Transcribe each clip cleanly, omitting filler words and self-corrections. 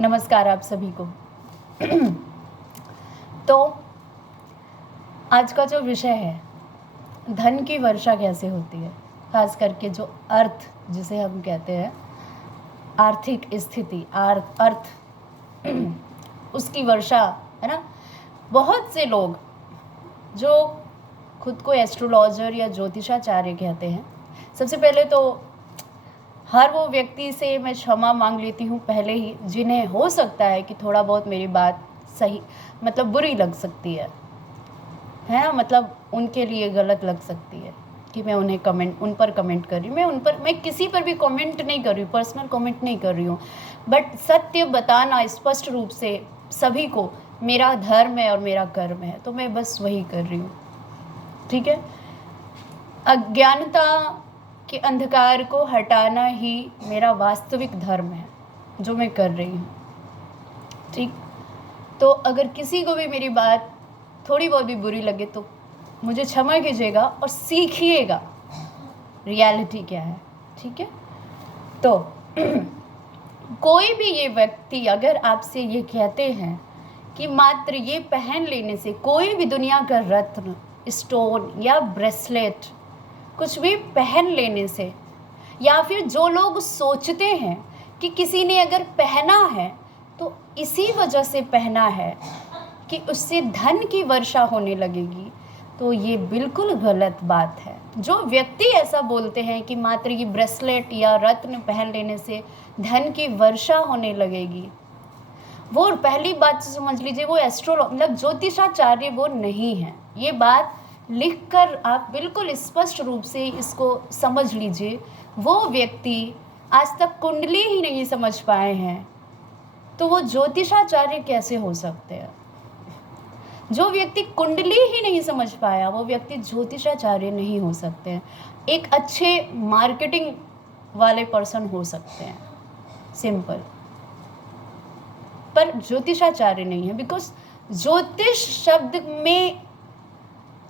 नमस्कार आप सभी को। तो आज का जो विषय है धन की वर्षा कैसे होती है, खास करके जो अर्थ जिसे हम कहते हैं आर्थिक स्थिति अर्थ उसकी वर्षा है ना। बहुत से लोग जो खुद को एस्ट्रोलॉजर या ज्योतिषाचार्य कहते हैं, सबसे पहले तो हर वो व्यक्ति से मैं क्षमा मांग लेती हूँ पहले ही जिन्हें हो सकता है कि थोड़ा बहुत मेरी बात सही बुरी लग सकती है ना, उनके लिए गलत लग सकती है कि मैं उन पर कमेंट कर रही हूँ। मैं किसी पर भी कमेंट नहीं कर रही हूँ, पर्सनल कमेंट नहीं कर रही हूँ, बट सत्य बताना स्पष्ट रूप से सभी को मेरा धर्म है और मेरा कर्म है, तो मैं बस वही कर रही हूँ। ठीक है। अज्ञानता के अंधकार को हटाना ही मेरा वास्तविक धर्म है जो मैं कर रही हूँ। ठीक। तो अगर किसी को भी मेरी बात थोड़ी बहुत भी बुरी लगे तो मुझे क्षमा कीजिएगा और सीखिएगा रियलिटी क्या है। ठीक है। तो कोई भी ये व्यक्ति अगर आपसे ये कहते हैं कि मात्र ये पहन लेने से, कोई भी दुनिया का रत्न, स्टोन या ब्रेसलेट कुछ भी पहन लेने से, या फिर जो लोग सोचते हैं कि किसी ने अगर पहना है तो इसी वजह से पहना है कि उससे धन की वर्षा होने लगेगी, तो ये बिल्कुल गलत बात है। जो व्यक्ति ऐसा बोलते हैं कि मात्र ये ब्रेसलेट या रत्न पहन लेने से धन की वर्षा होने लगेगी, वो पहली बात से समझ लीजिए वो ज्योतिषाचार्य वो नहीं है। ये बात लिखकर आप बिल्कुल स्पष्ट रूप से इसको समझ लीजिए। वो व्यक्ति आज तक कुंडली ही नहीं समझ पाए हैं तो वो ज्योतिषाचार्य कैसे हो सकते हैं। जो व्यक्ति कुंडली ही नहीं समझ पाया वो व्यक्ति ज्योतिषाचार्य नहीं हो सकते हैं। एक अच्छे मार्केटिंग वाले पर्सन हो सकते हैं, सिंपल, पर ज्योतिषाचार्य नहीं है। बिकॉज ज्योतिष शब्द में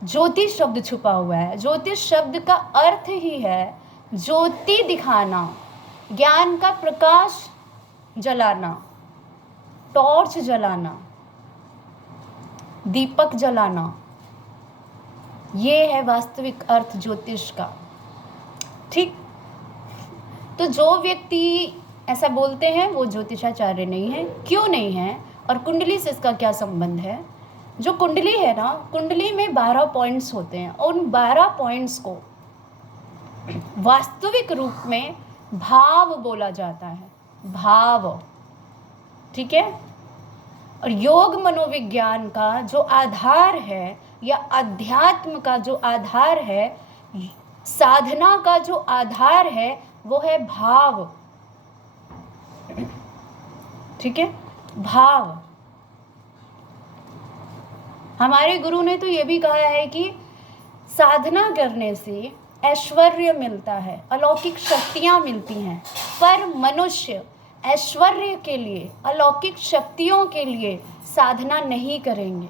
ज्योतिष शब्द छुपा हुआ है। ज्योतिष शब्द का अर्थ ही है ज्योति दिखाना, ज्ञान का प्रकाश जलाना, टॉर्च जलाना, दीपक जलाना। ये है वास्तविक अर्थ ज्योतिष का। ठीक। तो जो व्यक्ति ऐसा बोलते हैं वो ज्योतिषाचार्य नहीं है। क्यों नहीं है और कुंडली से इसका क्या संबंध है? जो कुंडली है ना, कुंडली में 12 पॉइंट्स होते हैं और उन 12 पॉइंट्स को वास्तविक रूप में भाव बोला जाता है। भाव। ठीक है। और योग मनोविज्ञान का जो आधार है या अध्यात्म का जो आधार है, साधना का जो आधार है वो है भाव। ठीक है। भाव। हमारे गुरु ने तो ये भी कहा है कि साधना करने से ऐश्वर्य मिलता है, अलौकिक शक्तियाँ मिलती हैं, पर मनुष्य ऐश्वर्य के लिए, अलौकिक शक्तियों के लिए साधना नहीं करेंगे।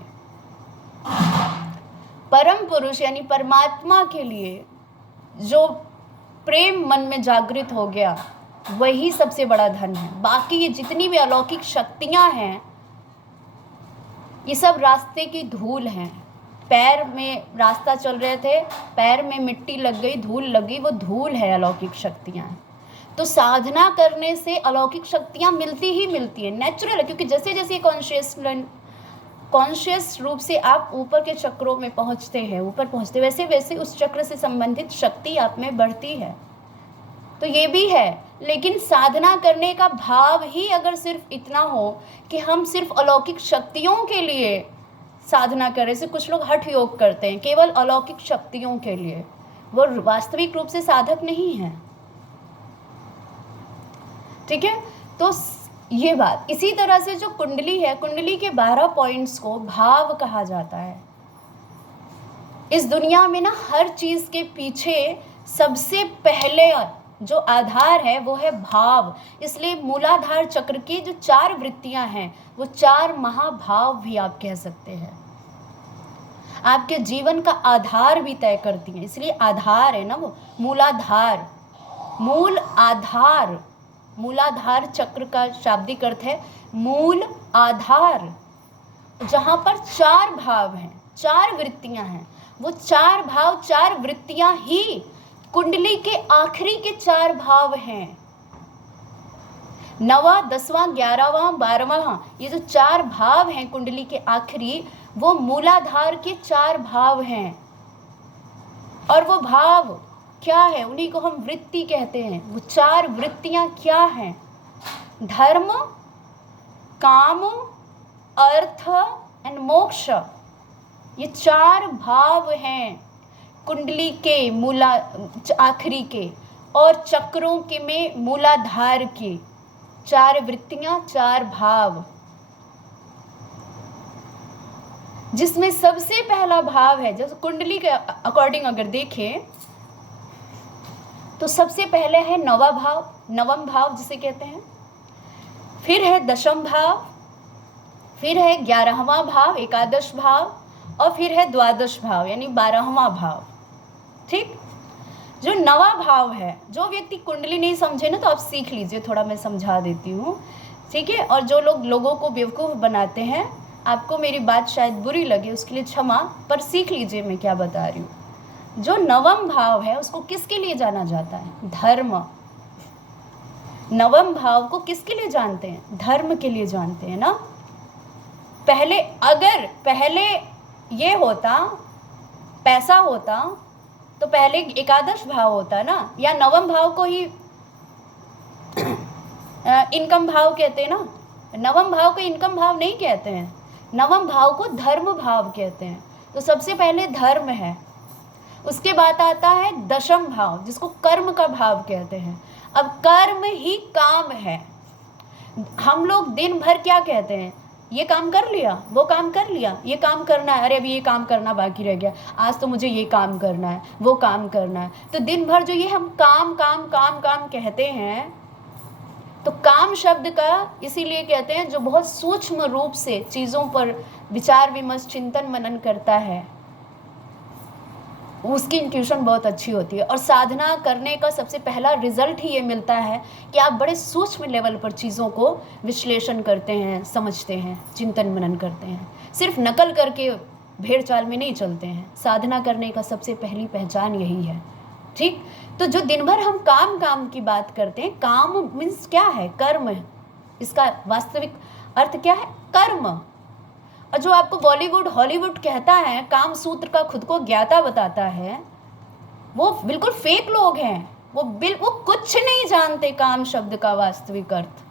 परम पुरुष यानी परमात्मा के लिए जो प्रेम मन में जागृत हो गया वही सबसे बड़ा धन है। बाकी ये जितनी भी अलौकिक शक्तियाँ हैं ये सब रास्ते की धूल हैं। पैर में रास्ता चल रहे थे, पैर में मिट्टी लग गई, धूल लग गई, वो धूल है अलौकिक शक्तियाँ। तो साधना करने से अलौकिक शक्तियाँ मिलती ही मिलती है, नेचुरल है। क्योंकि जैसे जैसे कॉन्शियस रूप से आप ऊपर के चक्रों में पहुँचते हैं, ऊपर पहुँचते, वैसे वैसे उस चक्र से संबंधित शक्ति आप में बढ़ती है। तो ये भी है, लेकिन साधना करने का भाव ही अगर सिर्फ इतना हो कि हम सिर्फ अलौकिक शक्तियों के लिए साधना करें, से कुछ लोग हठ योग करते हैं केवल अलौकिक शक्तियों के लिए, वो वास्तविक रूप से साधक नहीं है। ठीक है। तो ये बात इसी तरह से जो कुंडली है, कुंडली के 12 पॉइंट्स को भाव कहा जाता है। इस दुनिया में ना हर चीज के पीछे सबसे पहले जो आधार है वो है भाव। इसलिए मूलाधार चक्र की जो 4 वृत्तियां हैं वो 4 महाभाव भी आप कह सकते हैं। आपके जीवन का आधार भी तय करती हैं, इसलिए आधार है ना वो, मूलाधार, मूल आधार। मूलाधार चक्र का शाब्दिक अर्थ है मूल आधार, जहाँ पर 4 भाव हैं, 4 वृत्तियां हैं। वो 4 भाव, 4 वृत्तियां ही कुंडली के आखिरी के 4 भाव हैं। 9वां, 10वां, 11वां, 12वां, ये जो 4 भाव हैं कुंडली के आखिरी, वो मूलाधार के 4 भाव हैं। और वो भाव क्या है, उन्हीं को हम वृत्ति कहते हैं। वो 4 वृत्तियां क्या हैं? धर्म, काम, अर्थ एंड मोक्ष। ये 4 भाव हैं कुंडली के मूला आखिरी के, और चक्रों के में मूलाधार के 4 वृत्तियां, 4 भाव, जिसमें सबसे पहला भाव है, जैसे कुंडली के अकॉर्डिंग अगर देखें तो सबसे पहले है 9वां भाव, 9वां भाव जिसे कहते हैं, फिर है 10वां भाव, फिर है 11वां भाव, एकादश भाव, और फिर है द्वादश भाव यानी 12वां भाव। ठीक, जो 9वां भाव है, जो व्यक्ति कुंडली नहीं समझे ना, तो आप सीख लीजिए, थोड़ा मैं समझा देती हूँ, ठीक है। और जो लोगों को बेवकूफ़ बनाते हैं, आपको मेरी बात शायद बुरी लगे, उसके लिए क्षमा, पर सीख लीजिए मैं क्या बता रही हूँ। जो 9वां भाव है उसको किसके लिए जाना जाता है? धर्म। 9वां भाव को किसके लिए जानते हैं? धर्म के लिए जानते हैं ना। पहले ये होता, पैसा होता, तो पहले एकादश भाव होता ना, या 9वां भाव को ही इनकम भाव कहते हैं ना। 9वां भाव को इनकम भाव नहीं कहते हैं, 9वां भाव को धर्म भाव कहते हैं। तो सबसे पहले धर्म है, उसके बाद आता है 10वां भाव, जिसको कर्म का भाव कहते हैं। अब कर्म ही काम है। हम लोग दिन भर क्या कहते हैं? ये काम कर लिया, वो काम कर लिया, ये काम करना है, अरे अभी ये काम करना बाकी रह गया, आज तो मुझे ये काम करना है, वो काम करना है। तो दिन भर जो ये हम काम काम काम काम कहते हैं, तो काम शब्द का इसीलिए कहते हैं जो बहुत सूक्ष्म रूप से चीज़ों पर विचार विमर्श, चिंतन मनन करता है, उसकी इंट्यूशन बहुत अच्छी होती है। और साधना करने का सबसे पहला रिजल्ट ही ये मिलता है कि आप बड़े सूक्ष्म लेवल पर चीज़ों को विश्लेषण करते हैं, समझते हैं, चिंतन मनन करते हैं। सिर्फ नकल करके भेड़ चाल में नहीं चलते हैं। साधना करने का सबसे पहली पहचान यही है। ठीक, तो जो दिन भर हम काम काम की बात करते हैं, काम मीन्स क्या है? कर्म है। इसका वास्तविक अर्थ क्या है? कर्म। और जो आपको बॉलीवुड हॉलीवुड कहता है, काम सूत्र का खुद को ज्ञाता बताता है, वो बिल्कुल फेक लोग हैं। वो कुछ नहीं जानते काम शब्द का वास्तविक अर्थ।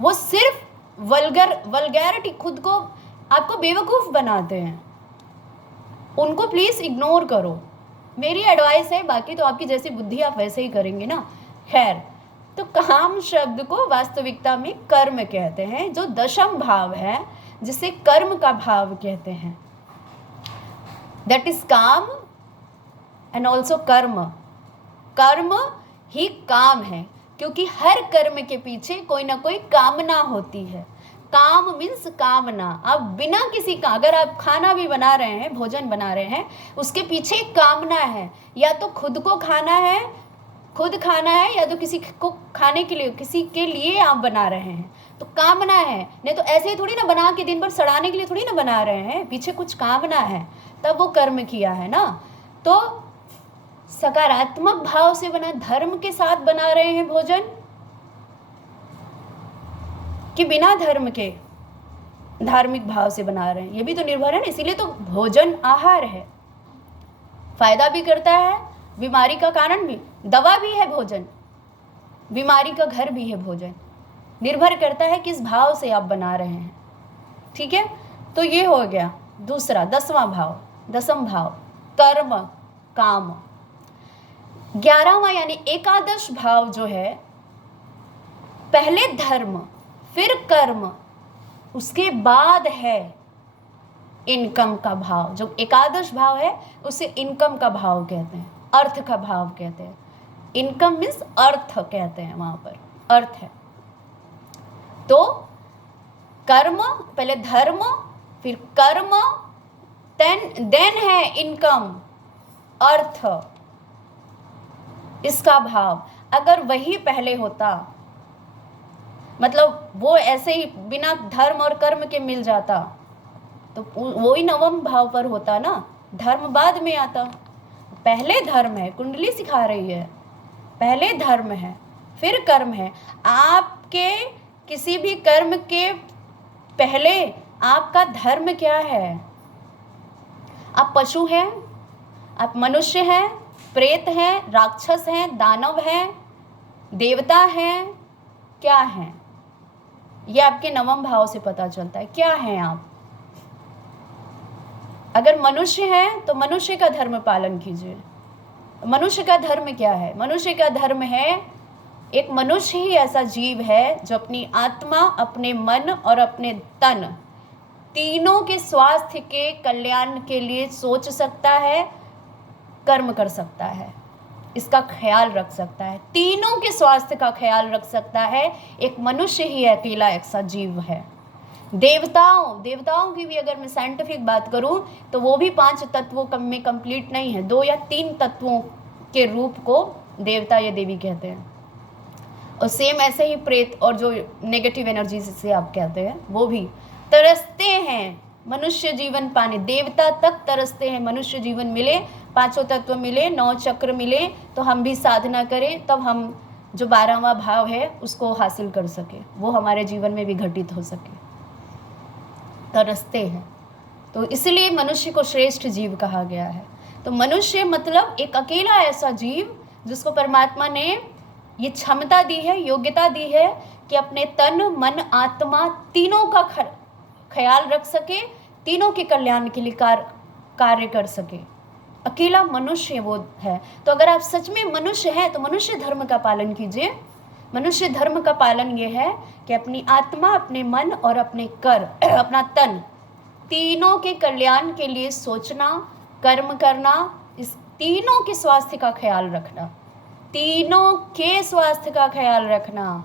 वो सिर्फ वल्गैरिटी, खुद को आपको बेवकूफ़ बनाते हैं। उनको प्लीज़ इग्नोर करो, मेरी एडवाइस है। बाकी तो आपकी जैसी बुद्धि आप वैसे ही करेंगे ना। खैर, तो काम शब्द को वास्तविकता में कर्म कहते हैं, जो 10वां भाव है, जिसे कर्म का भाव कहते हैं। दैट इज काम एंड ऑल्सो कर्म। कर्म ही काम है, क्योंकि हर कर्म के पीछे कोई ना कोई कामना होती है। काम मीन्स कामना। अब बिना किसी का, अगर आप खाना भी बना रहे हैं, भोजन बना रहे हैं, उसके पीछे कामना है। या तो खुद को खाना है, या तो किसी को खाने के लिए, किसी के लिए आप बना रहे हैं, तो कामना है। नहीं तो ऐसे ही थोड़ी ना बना के दिन भर सड़ाने के लिए थोड़ी ना बना रहे हैं, पीछे कुछ कामना है, तब वो कर्म किया है ना। तो सकारात्मक भाव से बना, धर्म के साथ बना रहे हैं भोजन, कि बिना धर्म के धार्मिक भाव से बना रहे हैं, ये भी तो निर्भर है ना। इसीलिए तो भोजन आहार है, फायदा भी करता है, बीमारी का कारण भी, दवा भी है भोजन, बीमारी का घर भी है भोजन। निर्भर करता है किस भाव से आप बना रहे हैं। ठीक है, तो ये हो गया दूसरा 10वां भाव, 10वां भाव कर्म काम। 11वां यानी एकादश भाव जो है, पहले धर्म फिर कर्म, उसके बाद है इनकम का भाव। जो एकादश भाव है उसे इनकम का भाव कहते हैं, अर्थ का भाव कहते हैं। इनकम मीन्स अर्थ कहते हैं, वहाँ पर अर्थ है। तो कर्म, पहले धर्म फिर कर्म, देन है इनकम, अर्थ, इसका भाव। अगर वही पहले होता, मतलब वो ऐसे ही बिना धर्म और कर्म के मिल जाता, तो वही नवम भाव पर होता ना, धर्म बाद में आता। पहले धर्म है, कुंडली सिखा रही है, पहले धर्म है फिर कर्म है। आपके किसी भी कर्म के पहले आपका धर्म क्या है? आप पशु हैं, आप मनुष्य हैं, प्रेत हैं, राक्षस हैं, दानव हैं, देवता हैं, क्या हैं? ये आपके नवम भाव से पता चलता है क्या हैं आप। अगर मनुष्य हैं तो मनुष्य का धर्म पालन कीजिए। मनुष्य का धर्म क्या है? मनुष्य का धर्म है, एक मनुष्य ही ऐसा जीव है जो अपनी आत्मा, अपने मन और अपने तन तीनों के स्वास्थ्य के कल्याण के लिए सोच सकता है, कर्म कर सकता है, इसका ख्याल रख सकता है, तीनों के स्वास्थ्य का ख्याल रख सकता है। एक मनुष्य ही अकेला ऐसा जीव है। देवताओं की भी अगर मैं साइंटिफिक बात करूं तो वो भी 5 तत्वों में कंप्लीट नहीं है, 2 या 3 तत्वों के रूप को देवता या देवी कहते हैं। और सेम ऐसे ही प्रेत और जो नेगेटिव एनर्जी जिसे आप कहते हैं वो भी तरसते हैं मनुष्य जीवन पाने। देवता तक तरसते हैं मनुष्य जीवन मिले, 5 तत्व मिले, 9 चक्र मिले, तो हम भी साधना करें, तब हम जो 12वां भाव है उसको हासिल कर सके, वो हमारे जीवन में भी घटित हो सके। तरसते हैं, तो इसलिए मनुष्य को श्रेष्ठ जीव कहा गया है। तो मनुष्य मतलब एक अकेला ऐसा जीव जिसको परमात्मा ने ये क्षमता दी है, योग्यता दी है कि अपने तन, मन, आत्मा तीनों का ख्याल रख सके, तीनों के कल्याण के लिए कार्य कर सके। अकेला मनुष्य वो है। तो अगर आप सच में मनुष्य हैं तो मनुष्य धर्म का पालन कीजिए। मनुष्य धर्म का पालन ये है कि अपनी आत्मा, अपने मन और अपने अपना तन तीनों के कल्याण के लिए सोचना, कर्म करना, इस तीनों के स्वास्थ्य का ख्याल रखना, तीनों के स्वास्थ्य का ख्याल रखना,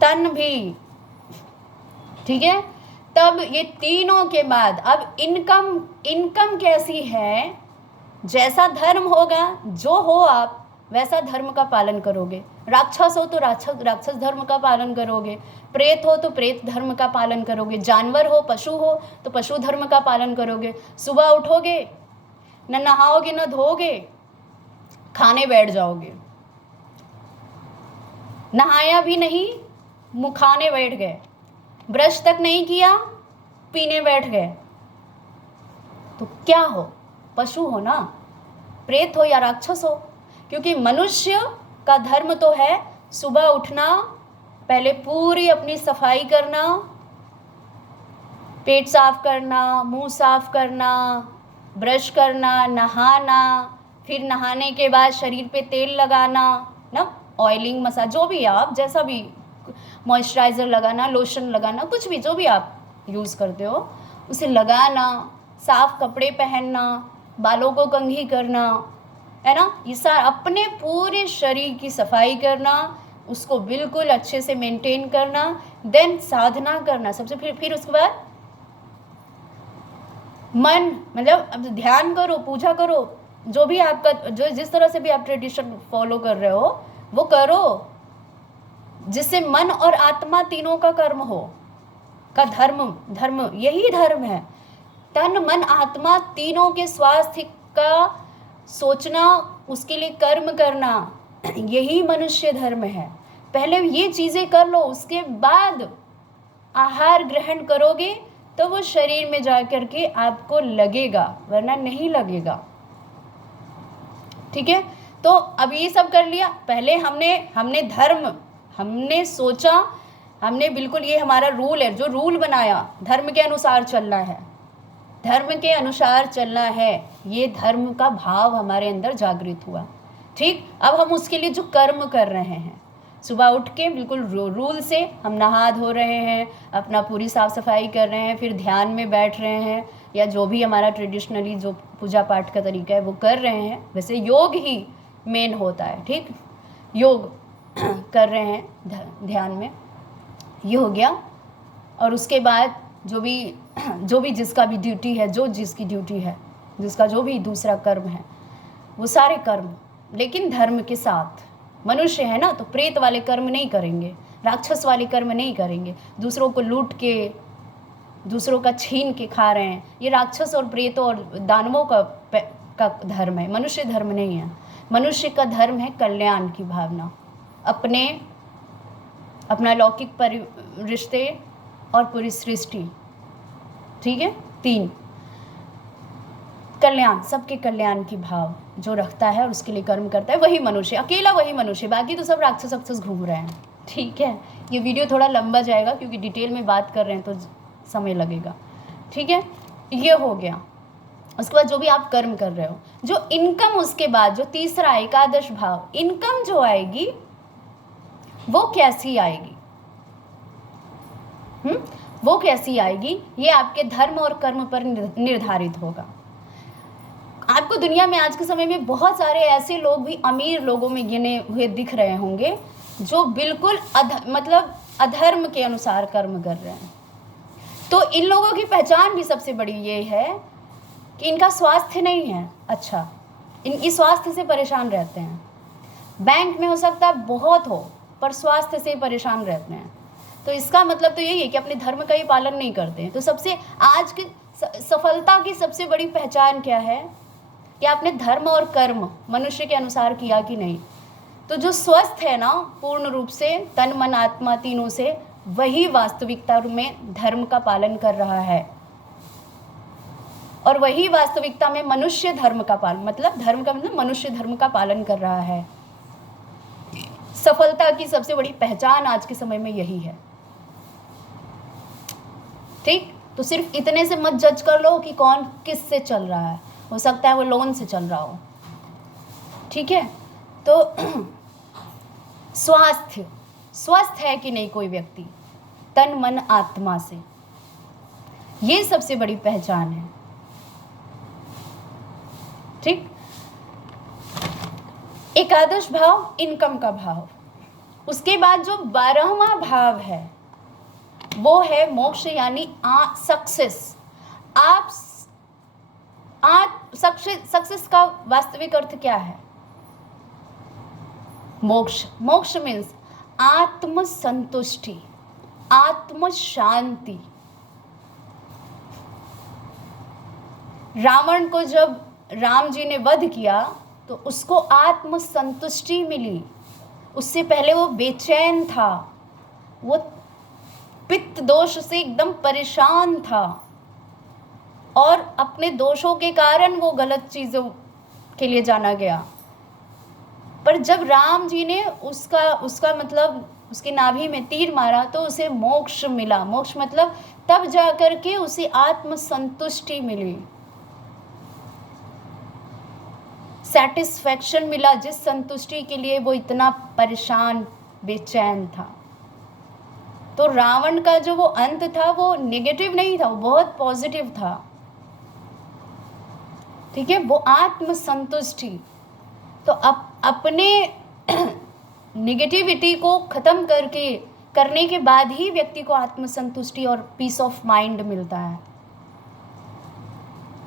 तन भी, ठीक है। तब ये तीनों के बाद अब इनकम कैसी है? जैसा धर्म होगा, जो हो आप वैसा धर्म का पालन करोगे। राक्षस हो तो राक्षस धर्म का पालन करोगे, प्रेत हो तो प्रेत धर्म का पालन करोगे, जानवर हो, पशु हो तो पशु धर्म का पालन करोगे। सुबह उठोगे, न नहाओगे न धोगे, खाने बैठ जाओगे, नहाया भी नहीं, मुँह खाने बैठ गए, ब्रश तक नहीं किया, पीने बैठ गए, तो क्या हो? पशु हो ना, प्रेत हो या राक्षस हो। क्योंकि मनुष्य का धर्म तो है सुबह उठना, पहले पूरी अपनी सफाई करना, पेट साफ करना, मुंह साफ करना, ब्रश करना, नहाना, फिर नहाने के बाद शरीर पे तेल लगाना ना, ऑयलिंग, मसाज, जो भी आप जैसा भी, मॉइस्चराइज़र लगाना, लोशन लगाना, कुछ भी जो भी आप यूज़ करते हो उसे लगाना, साफ कपड़े पहनना, बालों को कंघी करना, है ना, ये सारा अपने पूरे शरीर की सफाई करना, उसको बिल्कुल अच्छे से मेंटेन करना, देन साधना करना सबसे, फिर उसके बाद मन, मतलब अब ध्यान करो, पूजा करो, जो भी आपका, जो जिस तरह से भी आप ट्रेडिशन फॉलो कर रहे हो वो करो, जिससे मन और आत्मा तीनों का कर्म हो, का धर्म यही धर्म है। तन, मन, आत्मा तीनों के स्वास्थ्य का सोचना, उसके लिए कर्म करना, यही मनुष्य धर्म है। पहले ये चीज़ें कर लो, उसके बाद आहार ग्रहण करोगे तो वो शरीर में जा कर के आपको लगेगा, वरना नहीं लगेगा, ठीक है। तो अब ये सब कर लिया, पहले हमने धर्म, हमने सोचा, हमने बिल्कुल, ये हमारा रूल है, जो रूल बनाया, धर्म के अनुसार चलना है, धर्म के अनुसार चलना है, ये धर्म का भाव हमारे अंदर जागृत हुआ, ठीक। अब हम उसके लिए जो कर्म कर रहे हैं, सुबह उठ के बिल्कुल रूल से हम नहा धो रहे हैं, अपना पूरी साफ़ सफाई कर रहे हैं, फिर ध्यान में बैठ रहे हैं, या जो भी हमारा ट्रेडिशनली जो पूजा पाठ का तरीका है वो कर रहे हैं। वैसे योग ही मेन होता है, ठीक, योग कर रहे हैं ध्यान में, ये हो गया। और उसके बाद जो भी जिसका भी ड्यूटी है, जो जिसकी ड्यूटी है, जिसका जो भी दूसरा कर्म है, वो सारे कर्म लेकिन धर्म के साथ। मनुष्य है ना, तो प्रेत वाले कर्म नहीं करेंगे, राक्षस वाले कर्म नहीं करेंगे, दूसरों को लूट के, दूसरों का छीन के खा रहे हैं। ये राक्षस और प्रेतों और दानवों का धर्म है, मनुष्य धर्म नहीं है। मनुष्य का धर्म है कल्याण की भावना, अपना लौकिक रिश्ते और पूरी सृष्टि। ठीक है, 3 कल्याण, सबके कल्याण की भाव जो रखता है और उसके लिए कर्म करता है, वही मनुष्य, अकेला वही मनुष्य, बाकी तो सब राक्षस घूम रहे हैं। ठीक है, ये वीडियो थोड़ा लंबा जाएगा क्योंकि डिटेल में बात कर रहे हैं तो समय लगेगा। ठीक है, ये हो गया। उसके बाद जो भी आप कर्म कर रहे हो, जो इनकम, उसके बाद जो तीसरा एकादश भाव, इनकम जो आएगी वो कैसी आएगी, वो कैसी आएगी, ये आपके धर्म और कर्म पर निर्धारित होगा। आपको दुनिया में आज के समय में बहुत सारे ऐसे लोग भी अमीर लोगों में गिने हुए दिख रहे होंगे जो बिल्कुल अधर्म के अनुसार कर्म कर रहे हैं। तो इन लोगों की पहचान भी सबसे बड़ी ये है कि इनका स्वास्थ्य नहीं है अच्छा, इस स्वास्थ्य से परेशान रहते हैं। बैंक में हो सकता है बहुत हो, पर स्वास्थ्य से परेशान रहते हैं। तो इसका मतलब तो यही है कि अपने धर्म का ही पालन नहीं करते हैं। तो सबसे आज की सफलता की सबसे बड़ी पहचान क्या है कि आपने धर्म और कर्म मनुष्य के अनुसार किया कि नहीं। तो जो स्वस्थ है ना पूर्ण रूप से, तन मन आत्मा तीनों से, वही वास्तविकता में धर्म का पालन कर रहा है, और वही वास्तविकता में मनुष्य धर्म का पालन, मतलब धर्म का मतलब मनुष्य धर्म का पालन कर रहा है। सफलता की सबसे बड़ी पहचान आज के समय में यही है। ठीक, तो सिर्फ इतने से मत जज कर लो कि कौन किस से चल रहा है, हो सकता है वो लोन से चल रहा हो। ठीक है, तो स्वास्थ्य, स्वस्थ है कि नहीं कोई व्यक्ति तन मन आत्मा से, ये सबसे बड़ी पहचान है। ठीक, एकादश भाव इनकम का भाव। उसके बाद जो 12वां भाव है वो है मोक्ष, यानी सक्सेस। आप सक्सेस का वास्तविक अर्थ क्या है? मोक्ष। मोक्ष मीन्स आत्म संतुष्टि, आत्म शांति। रावण को जब राम जी ने वध किया तो उसको आत्म संतुष्टि मिली। उससे पहले वो बेचैन था, वो पित्त दोष से एकदम परेशान था और अपने दोषों के कारण वो गलत चीज़ों के लिए जाना गया। पर जब राम जी ने उसका मतलब उसकी नाभि में तीर मारा तो उसे मोक्ष मिला। मोक्ष मतलब तब जाकर के उसे आत्म संतुष्टि मिली, सैटिस्फैक्शन मिला, जिस संतुष्टि के लिए वो इतना परेशान बेचैन था। तो रावण का जो वो अंत था वो नेगेटिव नहीं था, वो बहुत पॉजिटिव था। ठीक है, वो आत्म संतुष्टि। तो अपने नेगेटिविटी को खत्म करने के बाद ही व्यक्ति को आत्म संतुष्टि और पीस ऑफ माइंड मिलता है।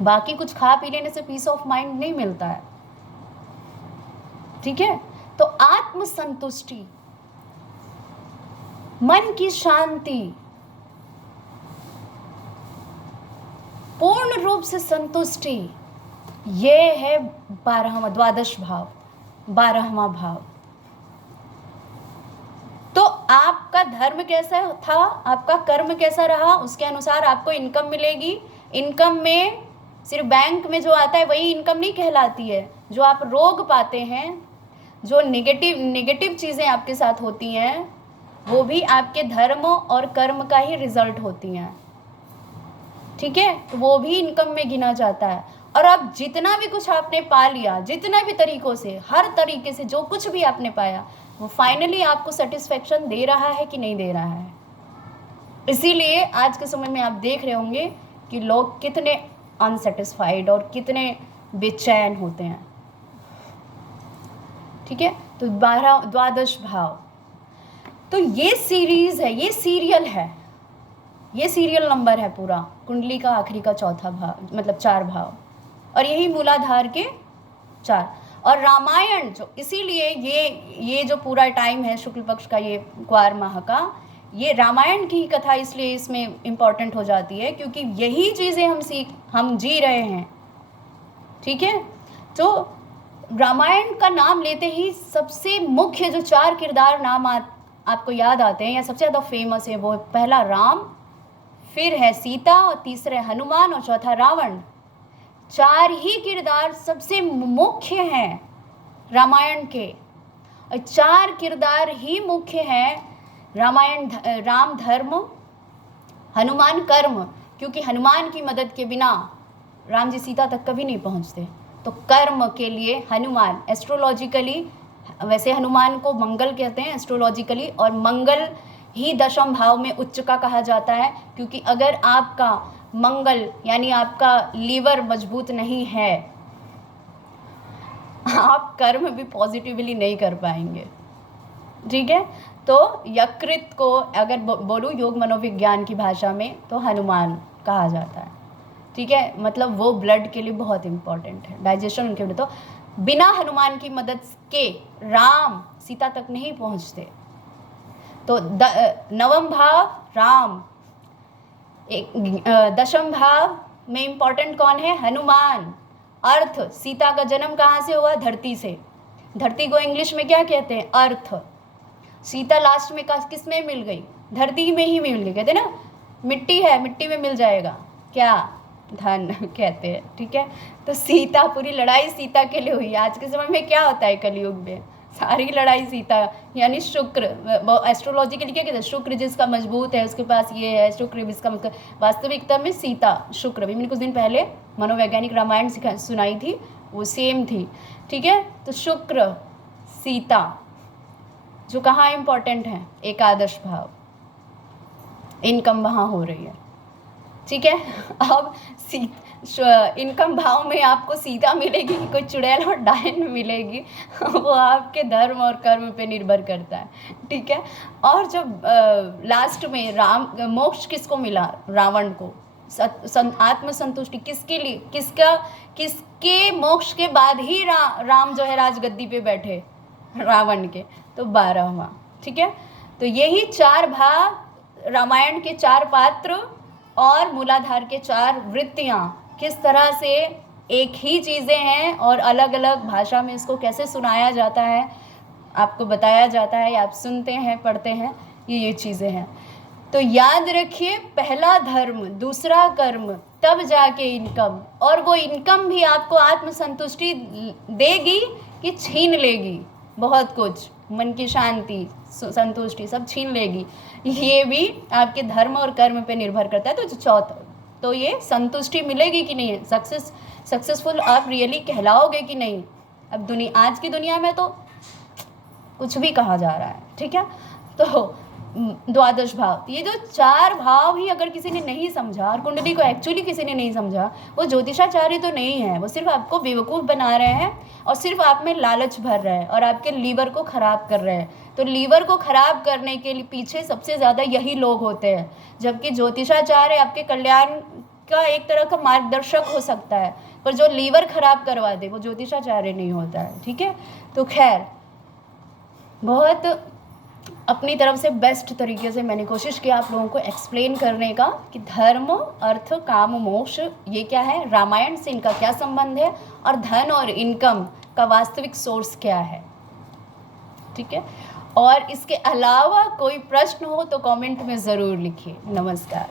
बाकी कुछ खा पी लेने से पीस ऑफ माइंड नहीं मिलता है। ठीक है, तो आत्म संतुष्टि, मन की शांति, पूर्ण रूप से संतुष्टि, ये है 12वां भाव। तो आपका धर्म कैसा था, आपका कर्म कैसा रहा, उसके अनुसार आपको इनकम मिलेगी। इनकम में सिर्फ बैंक में जो आता है वही इनकम नहीं कहलाती है। जो आप रोग पाते हैं, जो नेगेटिव चीज़ें आपके साथ होती हैं, वो भी आपके धर्म और कर्म का ही रिजल्ट होती हैं। ठीक है, तो वो भी इनकम में गिना जाता है। और अब जितना भी कुछ आपने पा लिया, जितना भी तरीकों से, हर तरीके से जो कुछ भी आपने पाया, वो फाइनली आपको सेटिस्फेक्शन दे रहा है कि नहीं दे रहा है। इसीलिए आज के समय में आप देख रहे होंगे कि लोग कितने अनसेटिस्फाइड और कितने बेचैन होते हैं। ठीक है, तो 12वां भाव। तो ये सीरीज है, ये सीरियल है, ये सीरियल नंबर है पूरा कुंडली का, आखिरी का चौथा भाव, मतलब 4 भाव, और यही मूलाधार के 4। और रामायण जो, इसीलिए ये जो पूरा टाइम है शुक्ल पक्ष का, ये क्वार माह का, ये रामायण की कथा इसलिए इसमें इम्पॉर्टेंट हो जाती है क्योंकि यही चीज़ें हम जी रहे हैं। ठीक है, तो रामायण का नाम लेते ही सबसे मुख्य जो 4 किरदार नाम आपको याद आते हैं या सबसे ज़्यादा फेमस है, वो पहला राम, फिर है सीता, और तीसरे हनुमान, और चौथा रावण। 4 ही किरदार सबसे मुख्य हैं रामायण के, और 4 किरदार ही मुख्य हैं रामायण। राम धर्म, हनुमान कर्म, क्योंकि हनुमान की मदद के बिना राम जी सीता तक कभी नहीं पहुंचते। तो कर्म के लिए हनुमान, एस्ट्रोलॉजिकली वैसे हनुमान को मंगल कहते हैं एस्ट्रोलॉजिकली, और मंगल ही दशम भाव में उच्च का कहा जाता है, क्योंकि अगर आपका मंगल यानी आपका लीवर मजबूत नहीं है, आप कर्म भी पॉजिटिवली नहीं कर पाएंगे। ठीक है, तो यकृत को अगर बोलूँ योग मनोविज्ञान की भाषा में तो हनुमान कहा जाता है। ठीक है, मतलब वो ब्लड के लिए बहुत इम्पॉर्टेंट है, डाइजेशन उनके लिए। तो बिना हनुमान की मदद के राम सीता तक नहीं पहुंचते। तो नवम भाव राम, दशम भाव में इम्पॉर्टेंट कौन है? हनुमान। अर्थ, सीता का जन्म कहाँ से हुआ? धरती से। धरती को इंग्लिश में क्या कहते हैं? अर्थ। सीता लास्ट में किस में मिल गई? धरती में ही मिल गई। कहते ना मिट्टी है, मिट्टी में मिल जाएगा, क्या? धन कहते हैं। ठीक है, तो सीता, पूरी लड़ाई सीता के लिए हुई। आज के समय में क्या होता है कलयुग में? सारी लड़ाई सीता, यानी शुक्र, एस्ट्रोलॉजी के लिए क्या कहते हैं? शुक्र जिसका मजबूत है उसके पास ये है, शुक्र जिसका मतलब, वास्तविकता में सीता शुक्र। भी मैंने कुछ दिन पहले मनोवैज्ञानिक रामायण सुनाई थी, वो सेम थी। ठीक है, तो शुक्र सीता जो कहाँ इम्पोर्टेंट है? एकादश भाव, इनकम वहाँ हो रही है। ठीक है, अब इनकम भाव में आपको सीता मिलेगी कि कोई चुड़ैल और डायन मिलेगी, वो आपके धर्म और कर्म पे निर्भर करता है। ठीक है, और जब लास्ट में राम, मोक्ष किसको मिला? रावण को। आत्मसंतुष्टि किसके लिए? किसके मोक्ष के बाद ही राम जो है राजगद्दी पे बैठे? रावण के। तो 12वां। ठीक है, तो यही 4 भाग, रामायण के 4 पात्र और मूलाधार के 4 वृत्तियाँ किस तरह से एक ही चीज़ें हैं और अलग अलग भाषा में इसको कैसे सुनाया जाता है, आपको बताया जाता है, या आप सुनते हैं, पढ़ते हैं, ये चीज़ें हैं। तो याद रखिए, पहला धर्म, दूसरा कर्म, तब जाके इनकम। और वो इनकम भी आपको आत्मसंतुष्टि देगी कि छीन लेगी? बहुत कुछ, मन की शांति, संतुष्टि सब छीन लेगी। ये भी आपके धर्म और कर्म पे निर्भर करता है। तो चौथा, तो ये संतुष्टि मिलेगी कि नहीं, सक्सेसफुल आप रियली कहलाओगे कि नहीं? अब आज की दुनिया में तो कुछ भी कहा जा रहा है। ठीक है, तो द्वादश भाव, ये जो 4 भाव ही अगर किसी ने नहीं समझा, और कुंडली को एक्चुअली किसी ने नहीं समझा, वो ज्योतिषाचार्य तो नहीं है, वो सिर्फ आपको बेवकूफ़ बना रहे हैं और सिर्फ आप में लालच भर रहे हैं और आपके लीवर को ख़राब कर रहे हैं। तो लीवर को ख़राब करने के लिए पीछे सबसे ज़्यादा यही लोग होते हैं, जबकि ज्योतिषाचार्य आपके कल्याण का एक तरह का मार्गदर्शक हो सकता है, पर जो लीवर ख़राब करवा दे वो ज्योतिषाचार्य नहीं होता है। ठीक है, तो खैर, बहुत अपनी तरफ से बेस्ट तरीके से मैंने कोशिश की आप लोगों को एक्सप्लेन करने का कि धर्म, अर्थ, काम, मोक्ष ये क्या है, रामायण से इनका क्या संबंध है, और धन और इनकम का वास्तविक सोर्स क्या है। ठीक है, और इसके अलावा कोई प्रश्न हो तो कमेंट में ज़रूर लिखिए। नमस्कार।